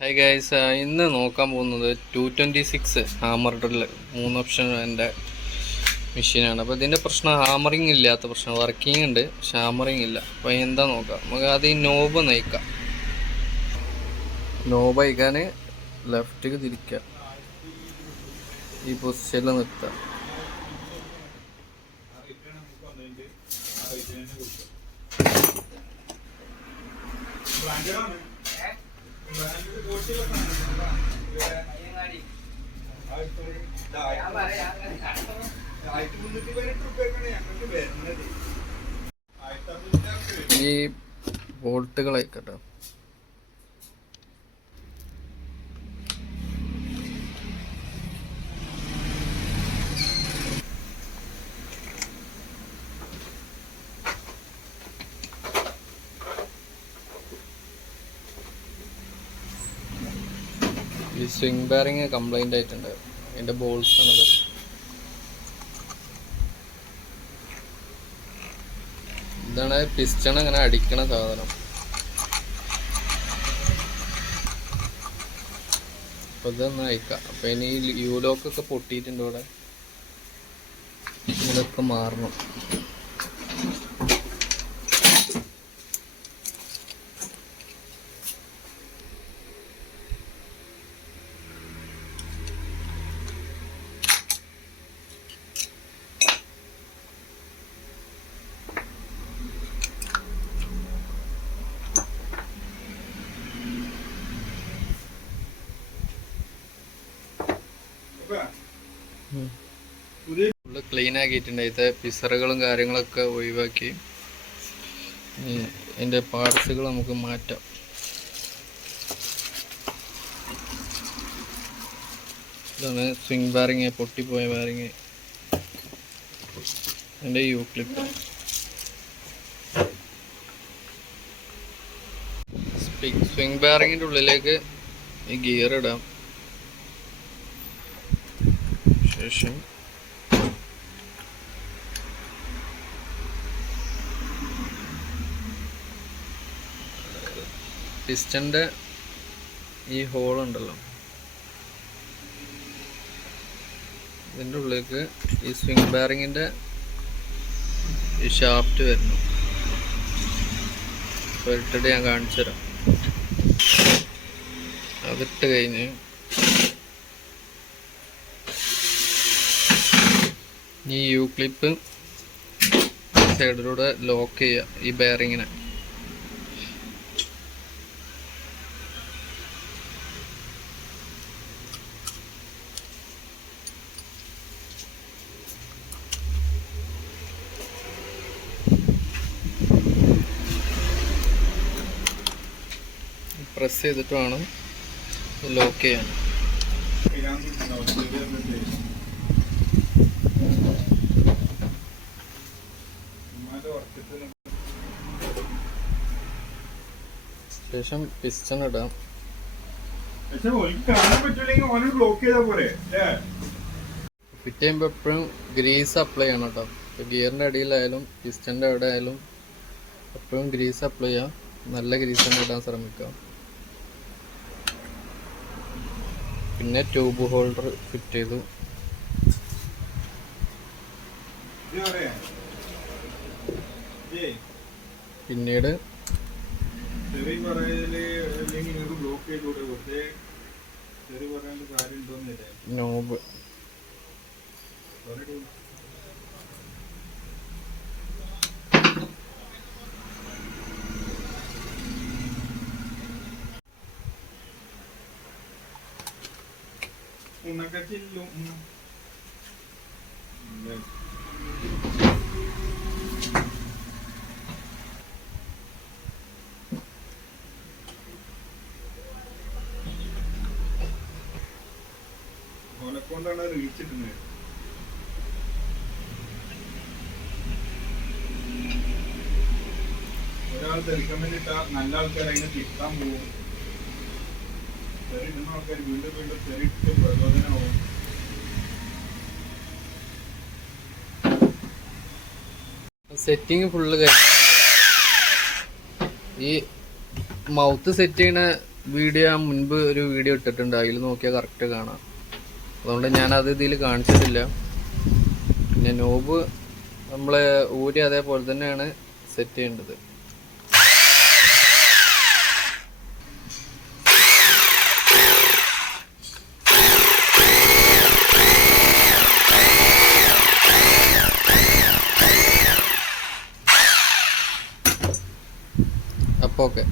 Hi guys, ഇന്ന് നോക്കാൻ പോകുന്നത് 226 ഹാമർ ഡ്രിൽ 3 ഓപ്ഷൻ എൻ്റെ മെഷീനാണ്. അപ്പോൾ ഇതിൻ്റെ പ്രശ്നം ഹാമറിങ് ഇല്ലാത്ത പ്രശ്നം, വർക്കിംഗ് ഉണ്ട് പക്ഷെ ഹാമറിങ് ഇല്ല. അപ്പോൾ എന്താ നോക്കാം, നമുക്ക് അത് ഈ നോബ് നയിക്കാം. നോബ് അയക്കാൻ ലെഫ്റ്റിക്ക് തിരിക്കുക, ഈ പൊസിഷനിൽ നിർത്തുക. ഈ ബോൾട്ടുകൾ അയക്കട്ടോ. ഈ സ്വിംഗ് ബെയറിങ് കംപ്ലൈൻ്റ് ആയിട്ടുണ്ട്, അതിൻ്റെ ബോൾസ് ആണത്. ഇതാണ് പിസ്റ്റൺ അങ്ങനെ അടിക്കണ സാധനം. അപ്പോൾ ഇതൊന്ന് അയക്കാം. അപ്പോൾ ഇനി യൂലോക്കൊക്കെ പൊട്ടിയിട്ടുണ്ട് ഇവിടെ, ഇതൊക്കെ മാറണം. ഫുള്ള് ക്ലീൻ ആക്കിയിട്ടുണ്ട്. ഇത് പിസറുകളും കാര്യങ്ങളൊക്കെ ഒഴിവാക്കി ഇതിൻ്റെ പാർട്സുകൾ നമുക്ക് മാറ്റാം. ഇതാണ് സ്വിംഗ് ബെയറിങ്, പൊട്ടിപ്പോയ ബെയറിങ്, അതിൻ്റെ യു ക്ലിപ്പ്. സ്വിംഗ് ബെയറിങ്ങിൻ്റെ ഉള്ളിലേക്ക് ഈ ഗിയർ ഇടാം. ശേഷം പിസ്റ്റൻ്റെ ഈ ഹോളുണ്ടല്ലോ, ഇതിൻ്റെ ഉള്ളിലേക്ക് ഈ സ്വിംഗ് ബെയറിങ്ങിൻ്റെ ഈ ഷാഫ്റ്റ് വരുന്നു. അപ്പോൾ ഇട്ടിട്ട് ഞാൻ കാണിച്ചു തരാം. അതിട്ട് കഴിഞ്ഞ് ഈ യു ക്ലിപ്പ് സൈഡിലൂടെ ലോക്ക് ചെയ്യുക ഈ ബെയറിങ്ങിനെ. പ്രസ് ചെയ്തിട്ട് വേണം ലോക്ക് ചെയ്യാൻ. ശേഷം പിസ്റ്റൺ ഇടാം. ഫിറ്റ് ചെയ്യുമ്പോൾ എപ്പോഴും ഗ്രീസ് അപ്ലൈ ചെയ്യണം കേട്ടോ. ഗിയറിൻ്റെ അടിയിലായാലും പിസ്റ്റൻ്റെ അവിടെ ആയാലും എപ്പോഴും ഗ്രീസ് അപ്ലൈ ചെയ്യാം. നല്ല ഗ്രീസ് തന്നെ ഇടാൻ ശ്രമിക്കാം. പിന്നെ ട്യൂബ് ഹോൾഡർ ഫിറ്റ് ചെയ്തു. പിന്നീട് നോബ് കൊണ്ടാണ് റീച്ചിട്ടുന്നത്. ഒരാൾ തെറിക്കമെന്റ് ഇട്ട നല്ല ആൾക്കാർ അതിനെ തിട്ടാൻ പോകും. തെറിടുന്ന ആൾക്കാർ വീണ്ടും വീണ്ടും തെറിട്ട് പ്രചോദനമാവും. സെറ്റിങ് ഫുള്ള് ഈ മൗത്ത് സെറ്റ് ചെയ്യണ വീഡിയോ ഞാൻ മുൻപ് ഒരു വീഡിയോ ഇട്ടിട്ടുണ്ട്, അതിൽ നോക്കിയാൽ കറക്റ്റ് കാണാം. അതുകൊണ്ട് ഞാനത് ഇതിൽ കാണിച്ചിട്ടില്ല. പിന്നെ നോബ് നമ്മളെ ഊരി അതേപോലെ തന്നെയാണ് സെറ്റ് ചെയ്യേണ്ടത്. അപ്പോൾ ഓക്കെ.